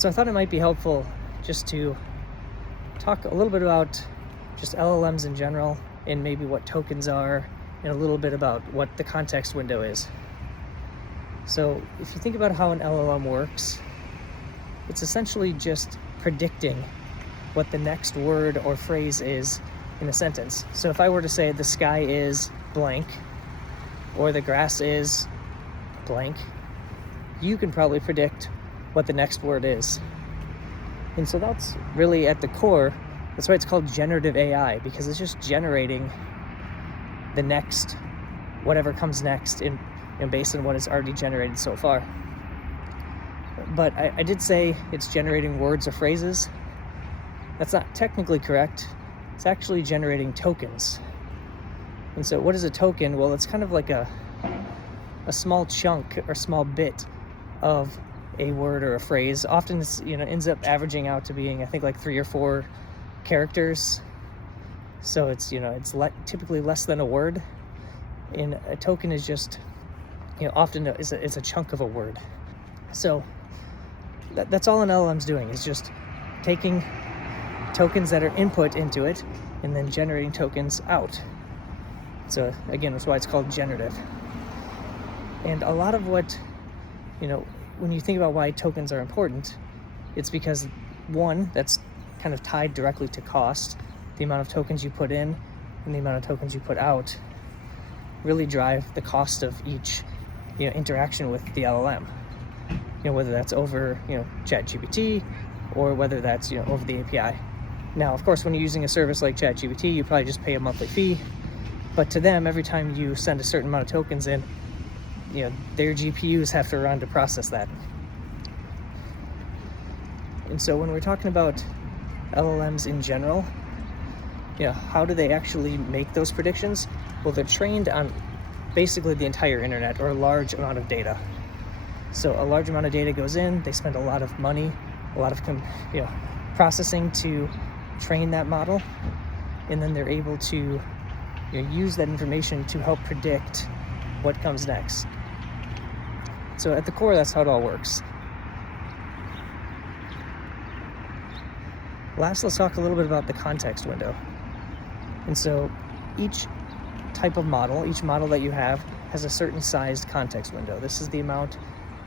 So I thought it might be helpful just to talk a little bit about just LLMs in general and maybe what tokens are and a little bit about what the context window is. So if you think about how an LLM works, it's essentially just predicting what the next word or phrase is in a sentence. So if I were to say the sky is blank or the grass is blank, you can probably predict what the next word is. And so that's really at the core, that's why it's called generative AI, because it's just generating the next, whatever comes next based on what is already generated so far. But I did say it's generating words or phrases. That's not technically correct. It's actually generating tokens. And so what is a token? Well, it's kind of like a small chunk or small bit of a word or a phrase. Often it's, ends up averaging out to being, I think, like 3 or 4 characters. So it's, typically less than a word. And a token is just, often is a chunk of a word. So that's all an LLM's doing, is just taking tokens that are input into it and then generating tokens out. So again, that's why it's called generative. And a lot of what, when you think about why tokens are important, it's because, one, that's kind of tied directly to cost. The amount of tokens you put in and the amount of tokens you put out really drive the cost of each, interaction with the LLM. Whether that's over, ChatGPT, or whether that's, over the API. Now, of course, when you're using a service like ChatGPT, you probably just pay a monthly fee. But to them, every time you send a certain amount of tokens in, their GPUs have to run to process that. And so when we're talking about LLMs in general, how do they actually make those predictions? Well, they're trained on basically the entire internet, or a large amount of data. So a large amount of data goes in, they spend a lot of money, a lot of processing to train that model, and then they're able to use that information to help predict what comes next. So at the core, that's how it all works. Last, let's talk a little bit about the context window. And so each type of model, each model that you have, has a certain sized context window. This is the amount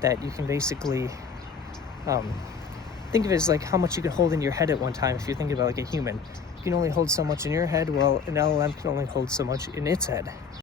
that you can basically think of it as like how much you can hold in your head at one time. If you're thinking about like a human, you can only hold so much in your head. Well, an LLM can only hold so much in its head.